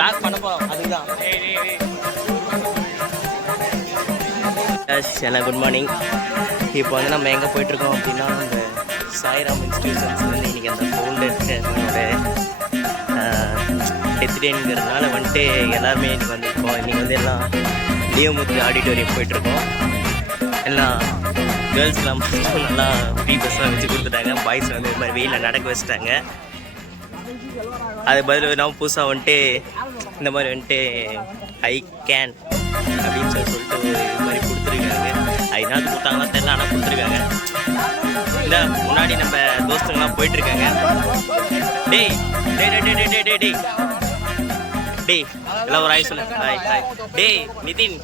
Black பண்ண போகிறோம் அதுதான். எல்லாம் குட் மார்னிங். இப்போ வந்து நம்ம எங்கே போயிட்டுருக்கோம் அப்படின்னா அந்த சாய்ராம் இன்ஸ்டியூஷன்ஸ் வந்து இன்றைக்கி அந்த ஃபவுண்டேஷனோட டெத்டேங்கிறதுனால வந்துட்டு எல்லாருமே இன்றைக்கி வந்துருக்கோம். இன்றைக்கி வந்து எல்லாம் லியோமுத்து ஆடிட்டோரியம் போயிட்டுருக்கோம். எல்லாம் கேர்ள்ஸ்லாம் மட்டும் நல்லா ஃப்ரீ பஸ்லாம் வச்சு கொடுத்துட்டாங்க. பாய்ஸ் வந்து இது மாதிரி வெயிலில் நடக்க வச்சுட்டாங்க. அது பதில் நம்ம புதுசாக வந்துட்டு இந்த மாதிரி வந்துட்டு ஐ கேன் அப்படின்னு சொல்லிட்டு இது மாதிரி கொடுத்துருக்காங்க. அதனால கொடுத்தாங்களா தெரியல, ஆனால் கொடுத்துருக்காங்க. இந்த முன்னாடி நம்ம தோஸ்துங்கெல்லாம் போயிட்டுருக்காங்க. டேய் டேய் டே டே டே டே டே டேய் எல்லாம் ஒரு ஆய் சொல்லு. Hi hi. டேய் நிதின்,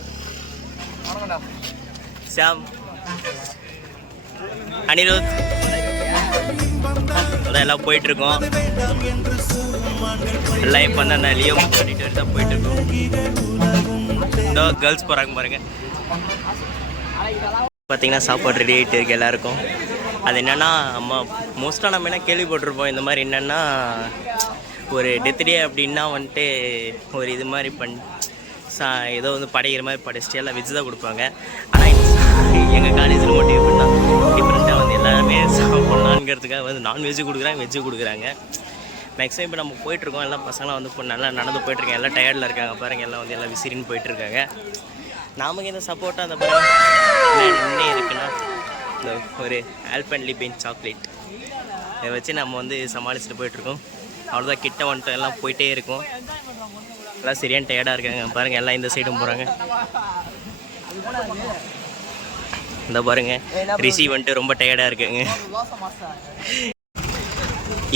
ஷாம், அனிருத் எல்லாம் போயிட்டுருக்கோம். எல்லாம் இப்போ வந்து அந்த லியோ பண்ணிட்டு தான் போயிட்டுருக்கோம். இதோ கேர்ள்ஸ் போகிறாங்க பாருங்க. பார்த்தீங்கன்னா சாப்பாடு ரெடி ஆகிட்டு இருக்கு எல்லாருக்கும். அது என்னென்னா மோஸ்ட்டாக நம்ம என்ன கேள்விப்பட்டிருப்போம், இந்த மாதிரி என்னென்னா ஒரு டெத் டே அப்படின்னா வந்துட்டு ஒரு இது மாதிரி ஏதோ வந்து படைக்கிற மாதிரி படைச்சிட்டு எல்லாம் வெஜ் தான் கொடுப்பாங்க. ஆனால் எங்கள் காலேஜில் மட்டும் எப்படின்னா டிஃப்ரெண்ட்டாக வந்து எல்லாருமே சாப்பிட்லாங்கிறதுக்காக வந்து நான்வெஜ்ஜு கொடுக்குறாங்க, வெஜ்ஜு கொடுக்குறாங்க. மேக்ஸிமம் இப்போ நம்ம போயிட்டுருக்கோம். எல்லாம் பசங்களாம் வந்து இப்போ நல்லா நடந்து போயிட்டுருக்காங்க. எல்லாம் டயர்டில் இருக்காங்க பாருங்கள். எல்லாம் வந்து எல்லாம் விசிறின்னு போயிட்டுருக்காங்க. நமக்கு இந்த சப்போர்ட்டாக அந்த பாருங்க என்ன இருக்குன்னா இந்த ஒரு ஆல்பென்லிபேன் சாக்லேட் இதை வச்சு நம்ம வந்து சமாளிச்சுட்டு போயிட்டுருக்கோம். அவ்வளோதான், கிட்ட வந்துட்டோம். எல்லாம் போயிட்டே இருக்கும். எல்லாம் சரியான டயர்டாக இருக்காங்க பாருங்கள். எல்லாம் இந்த சைடும் போகிறாங்க. இந்த பாருங்க ரிஷி வந்துட்டு ரொம்ப டயர்டாக இருக்குங்க.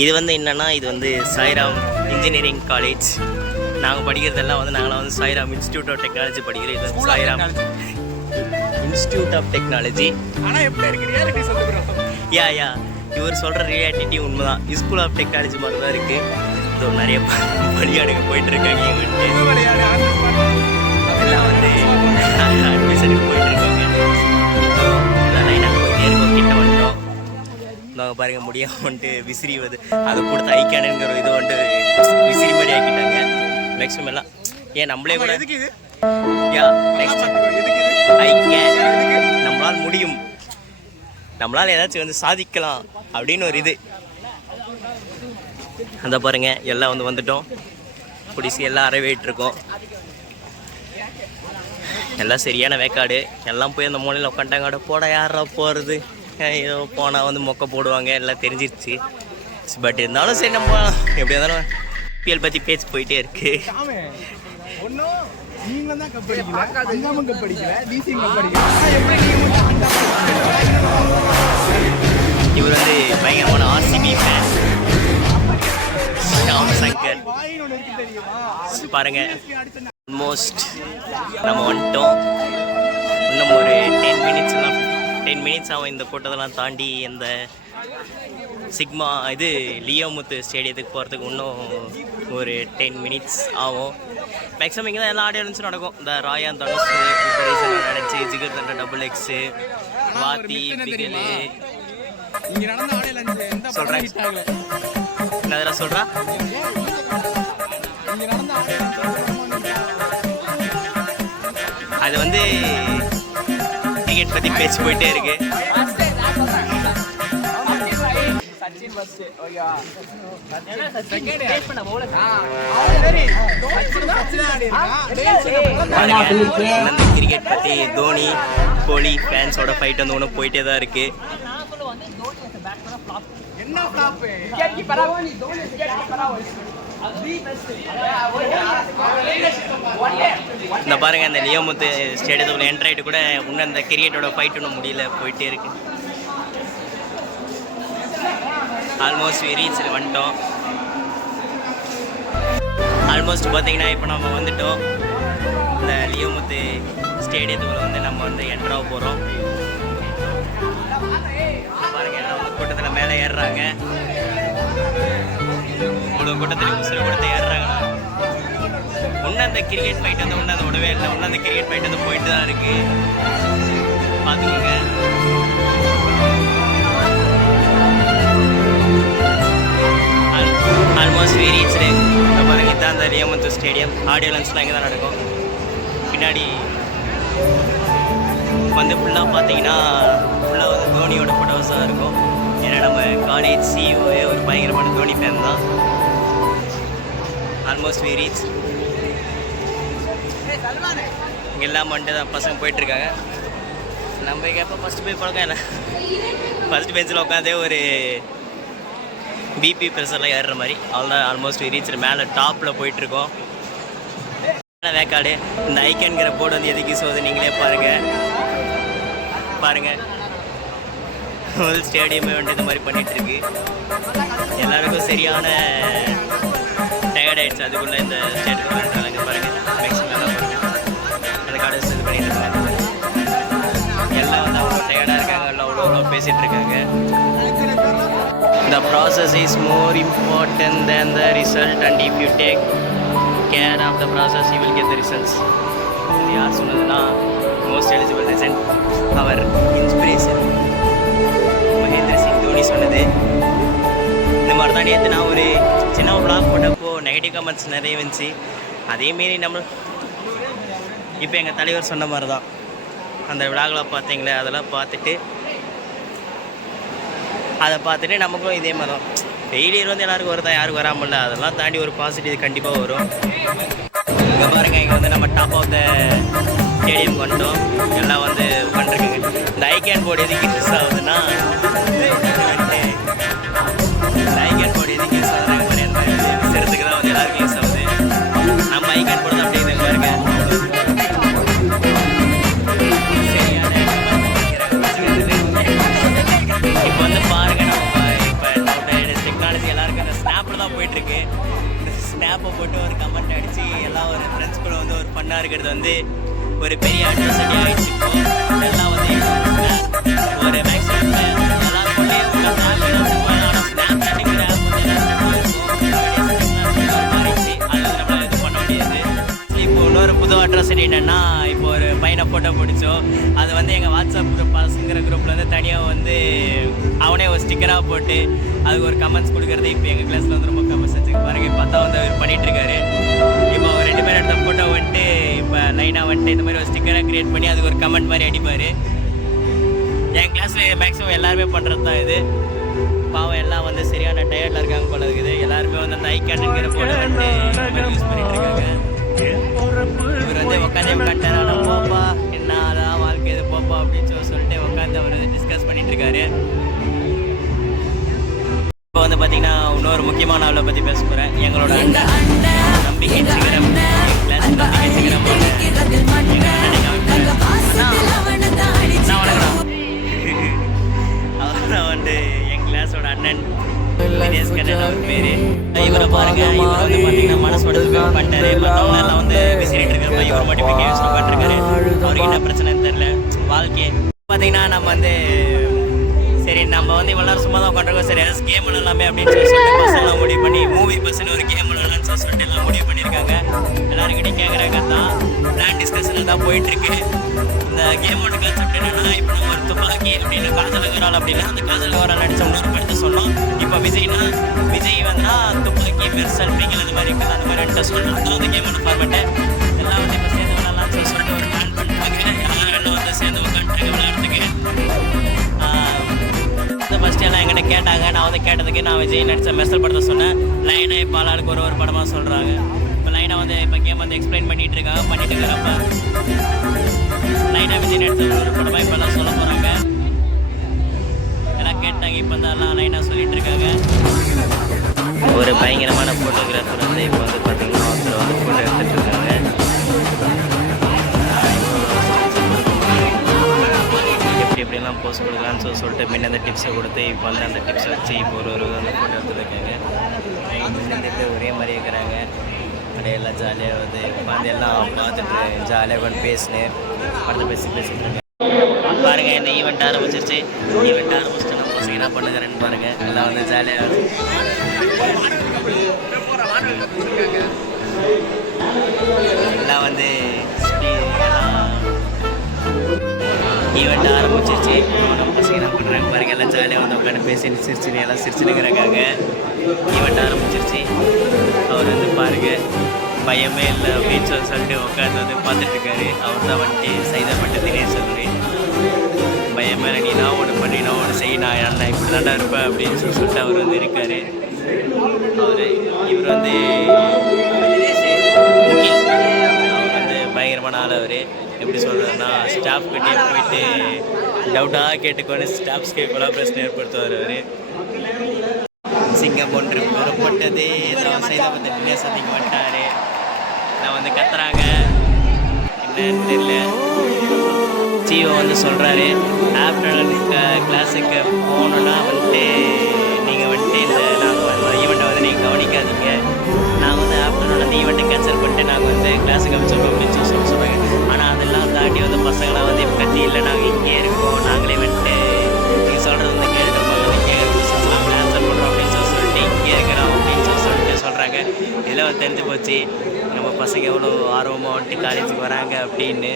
இது வந்து என்னென்னா இது வந்து சாய்ராம் இன்ஜினியரிங் காலேஜ். நாங்கள் படிக்கிறதெல்லாம் வந்து நாங்களாம் வந்து சாய்ராம் இன்ஸ்டியூட் ஆஃப் டெக்னாலஜி படிக்கிறோம். இது சாய்ராம் இன்ஸ்டியூட் ஆஃப் டெக்னாலஜி. ஆனால் எப்படி இருக்கு யா யா இவர் சொல்கிற ரியாலிட்டி உண்மை தான். ஸ்கூல் ஆஃப் டெக்னாலஜி மாதிரி தான் இருக்குது. இது நிறைய பலியாடுங்க போயிட்டுருக்காங்க. எல்லாம் வந்து அட்மிஷனுக்கு போயிட்டுருக்காங்க. எல்லாம் லைனாக போயிட்டே இருக்கோம். கிட்ட வந்துட்டோம். நாங்கள் பாருங்கள் முடியாமல் வந்துட்டு விசிறி வந்து அதை கொடுத்து ஐக்கானுங்கிற இது வந்துட்டு விசிறி மாதிரி ஆக்கிட்டாங்க. மேக்ஸிமம் எல்லாம் ஏன் நம்மளே கூட யா நெக்ஸ்ட் ஐ கேன், நம்மளால் முடியும், நம்மளால் ஏதாச்சும் வந்து சாதிக்கலாம் அப்படின்னு ஒரு இது. அந்த பாருங்க எல்லாம் வந்து வந்துட்டோம். பிடிச்சி எல்லாம் அறவேட்டிருக்கோம். எல்லாம் சரியான வேக்காடு. எல்லாம் போய் அந்த மூலையில் உட்காண்டாங்க. போட யாரா போகிறது, ஏதோ போனால் வந்து மொக்க போடுவாங்க, எல்லாம் தெரிஞ்சிருச்சு. பட் இருந்தாலும் சரி, நம்ம எப்படி இருந்தாலும் பிஎல் பற்றி பேச்சு போயிட்டே இருக்கு. இவர் வந்து பயங்கரமான ஆர்சிபி ஃபேன் ஷாம் சங்கர் பாருங்க. ஆல்மோஸ்ட் நம்ம வந்துட்டோம். இன்னும் ஒரு 10 மினிட்ஸ் ஆகும் இந்த கூட்டத்தெல்லாம் தாண்டி இந்த சிக்மா இது லியோமுத்து ஸ்டேடியத்துக்கு போகிறதுக்கு இன்னும் ஒரு 10 மினிட்ஸ் ஆகும். மேக்ஸிமம் இங்கே தான் எல்லா ஆடியன்ஸும் நடக்கும். இந்த ராயா தனுஷ் நடந்துச்சு, ஜிகர் தண்டா டபுள் எக்ஸு, வாத்தி பிகலு சொல்கிறேன். என்ன சொல்கிறா அது வந்து டிக்கெட் பற்றி பேச்சு போயிட்டே இருக்கு. கிரிக்கெட் பற்றி தோனி கோலி ஃபேன்ஸோட ஃபைட் வந்து ஒன்று போயிட்டே தான் இருக்கு. இந்த பாருங்க இந்த லியோமுத்து ஸ்டேடியத்துக்குள்ள என்ட்ரு ஆகிட்டு கூட இன்னும் இந்த கிரிக்கெட்டோட ஃபைட் ஒன்றும் முடியல, போயிட்டே இருக்கு. ஆல்மோஸ்ட் ரீச் வந்துட்டோம். ஆல்மோஸ்ட் பார்த்தீங்கன்னா இப்போ நம்ம வந்துட்டோம். இந்த லியோமுத்து ஸ்டேடியத்துக்குள்ள வந்து நம்ம வந்து என்ட்ரு ஆக போகிறோம். பாருங்க எல்லாம் கூட்டத்தில் மேலே ஏறுறாங்க. இவ்வளோ கூட்டத்தில் முஸ்லிம் கூட்டத்தை ஏறுறாங்கன்னா இன்னும் அந்த கிரிக்கெட் ஃபைட் வந்து இன்னும் அதை விடவே இல்லை. இன்னும் அந்த கிரிக்கெட் ஃபைட் வந்து போயிட்டு தான் இருக்கு. பார்த்துக்கோங்க. Almost we reached. பாருங்க இதான் அந்த லியோமுத்து ஸ்டேடியம். ஸ்டேடியம். ஆடியோ லான்ச்லாம் இங்கே தான் நடக்கும். பின்னாடி வந்து ஃபுல்லாக பார்த்தீங்கன்னா ஃபுல்லாக வந்து தோனியோட ஃபோட்டோஸாக இருக்கும். ஏன்னா நம்ம காலேஜ் சிஇஓவே ஒரு பயங்கரமான தோனி ஃபேன் தான். Almost we reach. இங்கே எல்லாம் வந்துட்டு தான் பசங்க போயிட்டுருக்காங்க. நம்ம இங்கே எப்போ ஃபஸ்ட்டு போய் பழக்கம் என்ன, ஃபஸ்ட் பெஞ்சில் உட்காந்தே ஒரு பிபி ப்ரெஷர்லாம் ஏறுற மாதிரி. அவ்வளோதான். Almost we reach. மேலே டாப்பில் போயிட்டுருக்கோம். வேக்காடு. இந்த ஐக்கன்கிற போர்டு வந்து எதுக்கு யூஸ் ஆகுது நீங்களே பாருங்கள். முதல் ஸ்டேடியமே வந்துட்டு இந்த மாதிரி பண்ணிகிட்ருக்கு. எல்லாருக்கும் சரியான டயர்ட் ஆகிடுச்சு. அதுக்குள்ளே இந்த ஸ்டேடியம் இங்கே பாருங்கள். மேக்ஸிமம் எல்லாம் பாருங்கள். அதுக்காக இது பண்ணிட்டு இருக்காங்க. எல்லாம் வந்து அவ்வளோ டயர்டாக இருக்காங்க. எல்லாம் அவ்வளோ பேசிகிட்டு இருக்காங்க. The process is more important than the result, and if you take care of the process you will get the results. இது யார் சொன்னதுன்னா மோஸ்ட் எலிஜிபிள் ரெசன்ட் அவர் இன்ஸ்பிரேஷன் மகேந்திர சிங் தோனி சொன்னது. இந்த மாதிரி தான் நேற்று நான் ஒரு சின்ன விளாக் போட்டப்போ நெகட்டிவ் கமெண்ட்ஸ் நிறைய வந்துச்சு. அதேமாரி நம்ம இப்போ எங்கள் தலைவர் சொன்ன மாதிரி தான் அந்த விளாகில் பார்த்தீங்களே, அதெல்லாம் பார்த்துட்டு நமக்கும் இதே மாதிரி தான் ஃபெயிலியர் வந்து எல்லாருக்கும் வருதா, யாருக்கும் வராமல். அதெல்லாம் தாண்டி ஒரு பாசிட்டிவ் கண்டிப்பாக வரும். இங்கே பாருங்கள், இங்கே வந்து நம்ம டாப் ஆஃப் த ஸ்டேடியம் வந்துட்டோம். எல்லாம் வந்து உட்காந்துருக்குங்க. இந்த ஐகேன் போர்டு எதுக்கு யூஸ் ஆகுதுன்னா, இந்த ஐகேன் போர்டு எதுக்கு யூஸ் ஆகுதுன்னு விசாரத்துக்கு தான் வந்து எல்லாருக்கும் யூஸ் ஆகுது. நம்ம ஐகேன் போர்டு தான் அப்படி இது பாருங்க. இப்போ வந்து பாருங்க, நம்ம இப்போ டெக்னாலஜி எல்லாருக்கும் அந்த ஸ்னாப்பில் தான் போயிட்டுருக்கு. இந்த ஸ்னாப்பை போட்டு ஒரு கமெண்ட் அடித்து எல்லாம் ஒரு ஃப்ரெண்ட்ஸ் கூட வந்து ஒரு ஃபன்னாக இருக்கிறது வந்து ஒரு பெரிய அட்ரஸடி ஆகிடுச்சு. இப்போ எல்லாம் வந்து ஒரு மேக்ஸிமம் எல்லாரும் கொண்டே ஸ்னாப் சாட்டிங்கிற ஆப் வந்து மாறிடுச்சு. அது நம்மளால் இது பண்ண முடியாது. இப்போ இன்னொரு புது அட்ரஸடி என்னென்னா, இப்போ ஒரு பையனை ஃபோட்டோ பிடிச்சோம். அது வந்து எங்கள் வாட்ஸ்அப் குரூப் பசங்கிற குரூப்பில் வந்து தனியாக வந்து அவனே ஒரு ஸ்டிக்கராக போட்டு அதுக்கு ஒரு கமெண்ட்ஸ் கொடுக்குறது. இப்போ எங்கள் கிளாஸில் வந்து ரொம்ப கமெண்ட்ஸ் வச்சுக்கு பாருங்க. பார்த்தா வந்து அவர் பண்ணிகிட்ருக்காரு. இப்போ அவர் 2 பேர் எடுத்த ஃபோட்டோ வந்துட்டு இப்போ லைனாக வந்துட்டு இந்த மாதிரி ஒரு ஸ்டிக்கராக க்ரியேட் பண்ணி அதுக்கு ஒரு கமெண்ட் மாதிரி அடிப்பார். என் கிளாஸில் மேக்ஸிமம் எல்லாருமே பண்ணுறது தான் இது. பாவம் எல்லாம் வந்து சரியான டயர்டில் இருக்காங்க போல இருக்குது. எல்லாருமே வந்து அந்த ஐக்கானுங்கிற ஃபோட்டோ வந்துட்டு யூஸ் பண்ணிகிட்டு இருக்காங்க. இவர் வந்து உட்காந்துட்டாரா, போப்பா என்ன அதான் வாழ்க்கை இது போப்பா அப்படின்னு சொல்லிட்டு உட்காந்து அவர் வந்து டிஸ்கஸ் பண்ணிட்டு இருக்காரு. இப்போ வந்து பார்த்தீங்கன்னா இன்னொரு முக்கியமான ஆளை பற்றி பேச போகிறேன். எங்களோட நம்பிக்கை சிகரம், கிளாஸ் நம்பிக்கை சிகரம் அவர்தான் வந்து என் கிளாஸோட அண்ணன் தினேஷ் கண்ணன் அவர் பேர். இவரை பாருங்க, இவர் வந்து பார்த்தீங்கன்னா மனசோட பண்ணிட்டாரு. மற்றவங்க எல்லாம் வந்து விசிறிட்டு இருக்கிறப்ப இவர் மட்டும் போய் கேம்ஸ் பண்ணிருக்காரு. அவருக்கு என்ன பிரச்சனைன்னு தெரியல. வாழ்க்கை பார்த்தீங்கன்னா நம்ம வந்து சரி நம்ம வந்து இவ்வளோ நேரம் சும்மா தான் உட்காந்துருக்கோம். சரி ஏதாச்சும் கேம் விளாடலாமே அப்படின்னு சொல்லிட்டு பசங்களாம் முடிவு பண்ணி மூவி பஸ்ன்னு ஒரு கேம் விளாடலான்னு சொல்லிட்டு எல்லாம் முடிவு பண்ணியிருக்காங்க. எல்லாருக்கிட்டையும் கேட்குறாங்க தான் பிளான் டிஸ்கஷனில் தான் போயிட்டுருக்கு. இந்த கேமோட கான்செப்ட் என்னென்னா, இப்போ நம்ம ஒரு துப்பாக்கி அப்படின்னு காதலுக்கு அப்படின்னா அந்த காதலுக்கு ஒரு நடிச்ச இன்னொரு படத்தை சொன்னோம். இப்போ விஜய் வந்தால் துப்பாக்கி மெர்சல் பிங்கில் அந்த மாதிரி இருக்குது. அந்த மாதிரி ரெண்டு சொல்லணும். அதுவும் அந்த கேமோட ஃபார்மேட்டு எல்லாம் வந்து இப்போ சேர்ந்து விளாட்லான்னு சொல்லிட்டு ஒரு பிளான் பண்ணிட்டாங்க. யாரும் எல்லாம் வந்து சேர்ந்து உட்காந்துருக்க விளையாடுறதுக்கு. ஃபஸ்ட்டு எல்லாம் என்கிட்ட கேட்டாங்க. நான் வந்து கேட்டதுக்கு நான் விஜய் நடித்த மெர்சல் படத்தை சொன்னேன். லைனாக இப்போ ஆளாளுக்கு ஒரு படமாக சொல்கிறாங்க. இப்போ லைனாக வந்து இப்போ கேம் வந்து எக்ஸ்பிளைன் பண்ணிகிட்டு இருக்காங்க. பண்ணிட்டு இருக்கிறப்ப லைனாக விஜய் நடித்த ஒரு படமாக இப்போ எல்லாம் சொல்ல போகிறாங்க. எல்லாம் கேட்டாங்க. இப்போ வந்து எல்லாம் லைனாக சொல்லிகிட்டு இருக்காங்க. ஒரு பயங்கரமான ஃபோட்டோகிராஃபர் வந்து இப்போ வந்து பார்த்திங்கன்னா ஒருத்தர் வந்து ஃபோட்டோ எடுத்துகிட்டு இருக்காங்க. எப்படிலாம் போஸ்ட் கொடுக்கலான்னு சொல்லிட்டு முன்ன அந்த டிப்ஸை கொடுத்து இப்போ வந்து அந்த டிப்ஸை வச்சு இப்போ ஒரு அந்த ஃபோட்டோ எடுத்துருக்காங்க. முன்னே ஒரே மாதிரி இருக்கிறாங்க. அப்படியே எல்லாம் ஜாலியாக வந்து உட்காந்து எல்லாம் பார்த்துட்டு ஜாலியாக உட்காந்து பேசினேன். படத்தை பேசிட்டு இருக்காங்க. பாருங்கள், இந்த ஈவெண்ட் ஆரம்பிச்சிருச்சு. ஈவெண்ட் ஆரம்பிச்சுட்டு நம்ம பசங்க என்ன பண்ணுகிறேன்னு பாருங்கள். எல்லாம் வந்து ஜாலியாக எல்லாம் வந்து ஈவெண்ட் ஆரம்பிச்சிருச்சு. நம்ம பசங்க என்ன பண்ணுறாங்க பாருங்கள். எல்லாம் ஜாலியாக வந்து உட்காந்து பேசிட்டு சிரிச்சுன்னு எல்லாம் சிரிச்சுனுங்கிறாங்க. ஈவெண்ட் ஆரம்பிச்சிருச்சு. அவர் வந்து பாருங்கள் பயமே இல்லை அப்படின்னு சொல்லிட்டு உட்காந்து வந்து பார்த்துட்ருக்காரு. அவர் தான் வந்துட்டு சைதாப்பட்ட தினேஷ் அவரு. பயமே இல்லை, நீ நான் ஒன்று பண்ணி நான் ஒன்று செய், நான் என்ன இப்படி தாண்டா இருப்பேன் அப்படின்னு சொல்லிட்டு அவர் வந்து இருக்கார். இவர் வந்து அவர் வந்து பயங்கரமான ஆள். அவர் எப்படி சொல்கிறதுன்னா ஸ்டாஃப் கிட்டே போயிட்டு டவுட்டாக கேட்டுக்கொண்டு ஸ்டாஃப்ஸ்க்கு கொலாபரேஷன் ஏற்படுத்துவார். அவர் சிங்கம் ஒன்று புறப்பட்டது சைதாபத்த தினேஷ் அதிகம் வந்துட்டார். நான் வந்து கத்துறாங்க என்னன்னு தெரியல. ஜிஓ வந்து சொல்கிறாரு ஆஃப்டர்நூன் கிளாஸுக்கு போகணுன்னா வந்துட்டு நீங்கள் வந்துட்டு இந்த நாங்கள் ஈவெண்ட்டை வந்து நீங்கள் கவனிக்காதீங்க, நாங்கள் வந்து ஆஃப்டர்நூன் அந்த ஈவெண்ட்டை கேன்சல் பண்ணிட்டு நாங்கள் வந்து கிளாஸுக்கு அனுப்பிச்சிடுறோம் அப்படின்னு சொல்லுவாங்க. ஆனால் அதெல்லாம் தாண்டி வந்து பசங்களாம் வந்து இப்போ கத்தி இல்லை, நாங்கள் இங்கே இருக்கோம், நாங்களே வந்துட்டு நீங்கள் சொல்கிறது வந்து கேட்டுட்டு இங்கே கேன்சல் பண்ணுறோம் அப்படின்னு சொல்லிட்டு இங்கே இருக்கிறோம் அப்படின்னு சொல்லிட்டு சொல்கிறாங்க. இதெல்லாம் வந்து தெரிஞ்சு போச்சு நம்ம பசங்க எவ்வளோ ஆர்வமாக வந்துட்டு காலேஜுக்கு வராங்க அப்படின்னு.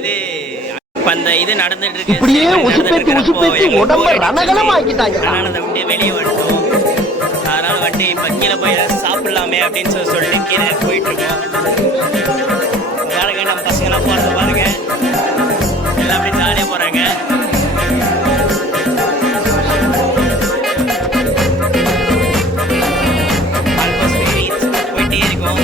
இது இப்போ அந்த இது நடந்துட்டு இருக்கு. வெளியே வந்துட்டோம், அதனால வந்துட்டு இப்போ கீழே போய் சாப்பிடலாமே அப்படின்னு சொல்லிட்டு கீழே போயிட்டு இருக்கோம். பாருங்க நம்ம பசங்களாம் போகிறத பாருங்க, எல்லாம் அப்படியே ஜாலியாக போகிறாங்க. போயிட்டே இருக்கோம்.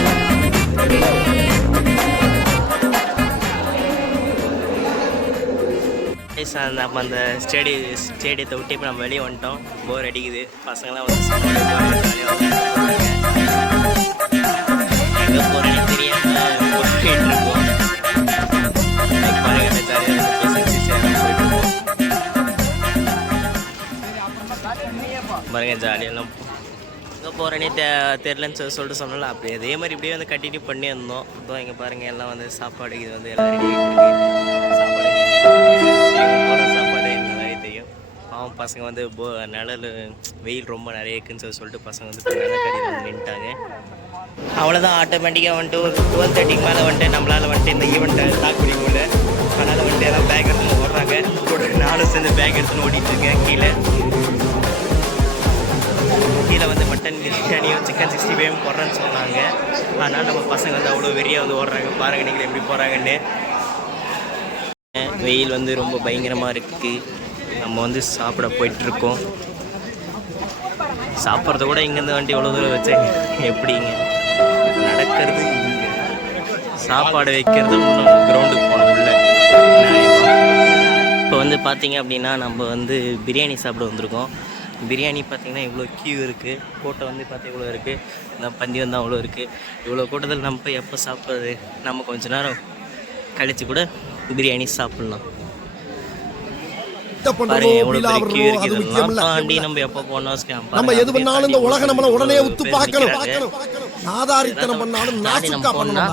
நம்ம அந்த ஸ்டேடியத்தை விட்டு இப்போ நம்ம வெளியே வந்துட்டோம். போர் அடிக்குது, பசங்களாம் வந்து எங்கே போகிறேன்னு தெரியாமல் போயிட்டு இருக்கோம். பாருங்க ஜாலியெல்லாம் எங்கே போகிறேனே தெரிலன்னு சொல்லிட்டு சொன்னால அப்படி அதே மாதிரி இப்படியே வந்து கண்டினியூ பண்ணி வந்தோம். இப்போ இங்கே பாருங்கள் எல்லாம் வந்து சாப்பாடு இது வந்து எல்லாம் ரெடி ஆகிட்டு இருக்கு. சாப்பாடு நிறைய தெரியும். பாவம் பசங்க வந்து நிழல் வெயில் ரொம்ப நிறைய இருக்குன்னு சொல்லிட்டு பசங்க வந்து நிலக்கடியில் வந்து நின்ட்டாங்க. அவ்வளோதான், ஆட்டோமேட்டிக்காக வந்துட்டு ஒரு 12:30 மேலே வந்துட்டு நம்மளால் வந்துட்டு இந்த ஈவெண்ட்டை தாக்கு பிடிக்க முடியல. அதனால் வந்துட்டு எல்லாம் பேக் எடுத்துன்னு ஓடுறாங்க. கூட நானும் சேர்ந்து பேக் எடுத்துன்னு ஓடிட்டு இருக்கேன். கீழே வந்து மட்டன் பிரியாணியும் சிக்கன் 65 போடுறேன்னு சொன்னாங்க. ஆனால் நம்ம பசங்க வந்து அவ்வளோ வெறியாக வந்து ஓடுறாங்க. பாருங்கள் நீங்கள் எப்படி போகிறாங்கன்னு. வெயில் வந்து ரொம்ப பயங்கரமாக இருக்குது. நம்ம வந்து சாப்பிட போயிட்டுருக்கோம். சாப்பிட்றத கூட இங்கேருந்து வந்துட்டு எவ்வளோ தூரம் வச்சாங்க, எப்படிங்க நடக்கிறது, சாப்பாடு வைக்கிறது இன்னும் கிரவுண்டுக்கு போனோம் உள்ள. இப்போ வந்து பார்த்திங்க அப்படின்னா நம்ம வந்து பிரியாணி சாப்பிட வந்திருக்கோம். பிரியாணி பார்த்திங்கன்னா இவ்வளோ கியூ இருக்குது. கூட்டம் வந்து பார்த்து இவ்வளோ இருக்குது. இந்த பந்தி வந்து அவ்வளோ இருக்குது. இவ்வளோ கூட்டத்தில் நம்ம போய் எப்போ சாப்பிட்றது? நம்ம கொஞ்சம் நேரம் கழித்து கூட பிரியாணி சாப்பிட்லாம். பாருங்க எவ்வளோ பெரிய கியூ இருக்குது. இதெல்லாம் தாண்டி நம்ம எப்போ போனோம் நம்ம எது பண்ணாலும் இந்த உலகம் நம்மள உடனே உத்து பார்க்கணும். நாதாரித்தனம் பண்ணாலும் நாசுக்கா பண்ணணும்.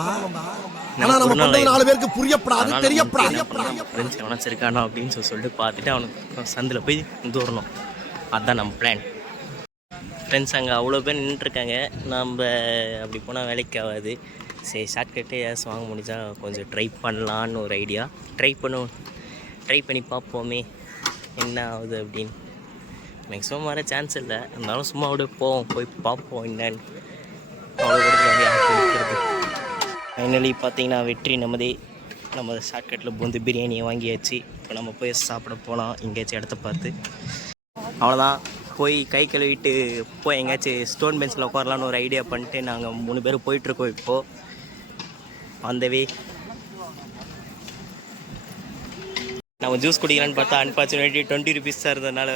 ஆனா நம்ம பண்றது 4 பேருக்கு புரியப்படாது, தெரியப்படாது. ஃப்ரெண்ட்ஸ் எவனா சரிக்கானோ அப்படின்னு சொல்லிட்டு பார்த்துட்டு அவனுக்கு சந்தில் போய் தூரணும். அதுதான் நம்ம பிளான். ஃப்ரெண்ட்ஸ் அங்கே அவ்வளோ பேர் நின்றுருக்காங்க. நம்ம அப்படி போனால் வேலைக்கு ஆகாது. சரி ஷார்ட்கட்டே ஏதாச்சும் வாங்க முடிஞ்சா கொஞ்சம் ட்ரை பண்ணலான்னு ஒரு ஐடியா. ட்ரை பண்ணி பார்ப்போமே என்ன ஆகுது அப்படின்னு. மேக்ஸிமம் வர சான்ஸ் இல்லை, இருந்தாலும் சும்மா அப்படியே போய் பார்ப்போம் என்னன்னு. அவ்வளோ கொடுத்துருவாங்க. ஃபைனலி பார்த்தீங்கன்னா வெற்றி நம்மதே. நம்ம ஷார்ட்கட்டில் பூந்து பிரியாணியை வாங்கியாச்சு. இப்போ நம்ம போய் சாப்பிட போகலாம் எங்கேயாச்சும் இடத்த பார்த்து. அவ்வளோதான், போய் கை கழுவிட்டு போய் எங்கேயாச்சும் ஸ்டோன் பெஞ்சில் உட்காரலான்னு ஒரு ஐடியா பண்ணிட்டு நாங்கள் 3 பேர் போயிட்டுருக்கோம். இப்போது வந்தவே நம்ம ஜூஸ் குடிக்கலான்னு பார்த்தா அன்ஃபார்ச்சுனேட்லி 20 rupees தான் இருந்ததுனால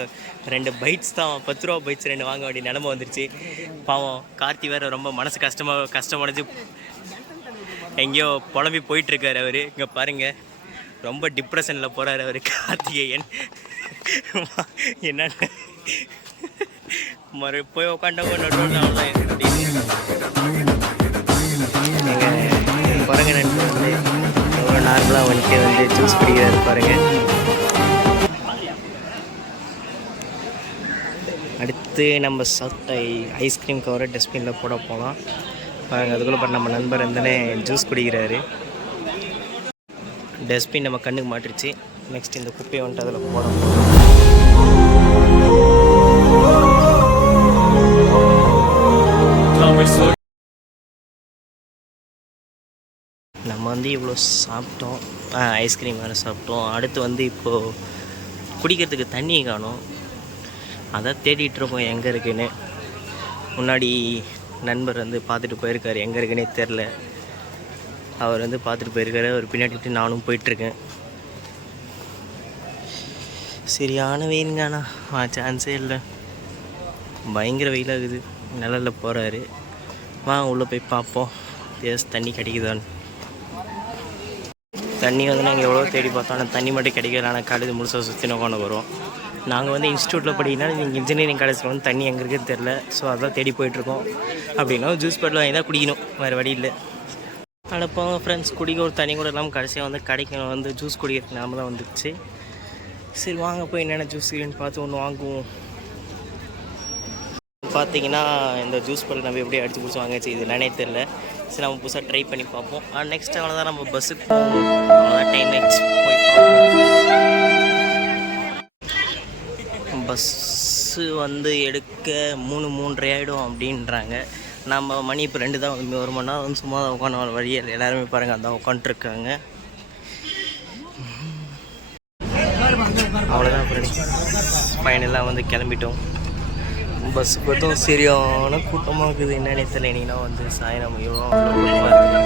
2 பைட்ஸ் தான் 10 ரூபா பைட்ஸ் 2 வாங்க வேண்டிய நிலமை வந்துருச்சு. பாவம் கார்த்தி வேறு ரொம்ப மனசு கஷ்டமடைஞ்சு எங்கேயோ புலம்பி போயிட்டுருக்காரு அவர். இங்கே பாருங்கள் ரொம்ப டிப்ரெஷனில் போகிறாரு அவர் கார்த்திகேயன். என்ன போய் உட்காண்டவங்க பாருங்க நண்பர் வந்து எவ்வளோ நார்மலாக வந்து ஜூஸ் குடிக்கிறாரு பாருங்கள். அடுத்து நம்ம சாப்பிட்ட ஐஸ்கிரீம் கவரை டஸ்ட்பினில் போட போகலாம். பாருங்கள் அதுக்குள்ளே நம்ம நண்பர் வந்து ஜூஸ் குடிக்கிறாரு. டஸ்ட்பின் நம்ம கண்ணுக்கு மாட்டிருச்சு. நெக்ஸ்ட் இந்த குப்பையை வந்துட்டு அதில் போட வந்து இவ்வளோ சாப்பிட்டோம், ஐஸ்கிரீம் வேறு சாப்பிட்டோம். அடுத்து வந்து இப்போது குடிக்கிறதுக்கு தண்ணி காணோம், அதான் தேடிட்டுருக்கோம் எங்கே இருக்குன்னு. முன்னாடி நண்பர் வந்து பார்த்துட்டு போயிருக்காரு, எங்கே இருக்குன்னே தெரில. அவர் வந்து பார்த்துட்டு போயிருக்காரு, அவர் பின்னாடி விட்டு நானும் போயிட்டுருக்கேன். சரியான வெயிலுங்கண்ணா, சான்ஸே இல்லை, பயங்கர வெயிலாகுது. நிழலில் போகிறாரு, வாங்க உள்ளே போய் பார்ப்போம் தண்ணி கிடைக்குதான்னு. தண்ணி வந்து நாங்கள் எவ்வளோ தேடி பார்த்தோம், ஆனால் தண்ணி மட்டும் கிடைக்கல. ஆனால் கழுது முழுசாக சுற்றின கொண்டு வரும். நாங்கள் வந்து இன்ஸ்டியூட்டில் படிக்கினா நீங்கள் இன்ஜினியரிங் காலேஜில் வந்து தண்ணி எங்கே இருக்குன்னு தெரில. ஸோ அதான் தேடி போயிட்டுருக்கோம். அப்படின்னா ஜூஸ் பாட்டில் வாங்கி தான் குடிக்கணும், வேறு வழி இல்லை. அனுப்பாங்க ஃப்ரெண்ட்ஸ், குடிக்க ஒரு தண்ணி கூட இல்லாமல் கடைசியாக வந்து கிடைக்கணும், வந்து ஜூஸ் குடிக்கிறதுக்கு நாம தான் வந்துடுச்சு. சரி வாங்க போய் என்னென்ன ஜூஸ் இருக்குன்னு பார்த்து ஒன்று வாங்குவோம். பார்த்தீங்கன்னா இந்த ஜூஸ் பாட்டில் நம்ம எப்படி அடித்து பிடிச்சி வாங்கிச்சு இது என்னன்னே தெரில. சரி நம்ம புதுசாக ட்ரை பண்ணி பார்ப்போம். நெக்ஸ்ட் அவ்வளோதான், நம்ம பஸ்ஸுக்கு போவோம். அவ்வளோதான், டைம் ஆயிடுச்சு, போய் பார்ப்போம். பஸ்ஸு வந்து எடுக்க 3:30 ஆகிடும் அப்படின்றாங்க. நம்ம மணி இப்போ 2 தான், 1 மணி நேரம் வந்து சும்மா தான் உட்காந்து வழியில் எல்லாருமே பாருங்கள் அதான் உட்காந்துருக்காங்க. அவ்வளோதான் ஃப்ரெண்ட்ஸ், ஃபைனலாக வந்து கிளம்பிட்டோம். பஸ்ஸு பார்த்தோம், சரியான கூட்டமாக இருக்குது, என்னன்னே தெரியல. இன்றைக்கினா வந்து சாயந்தரம் எவ்வளோ கூட்டமாக இருக்குது.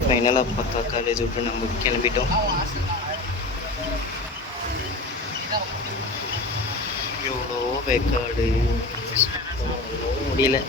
ஃபைனலாக பார்த்தா காலேஜ் விட்டு நம்ம கிளம்பிட்டோம். எவ்வளோ வேக்காடு, முடியல.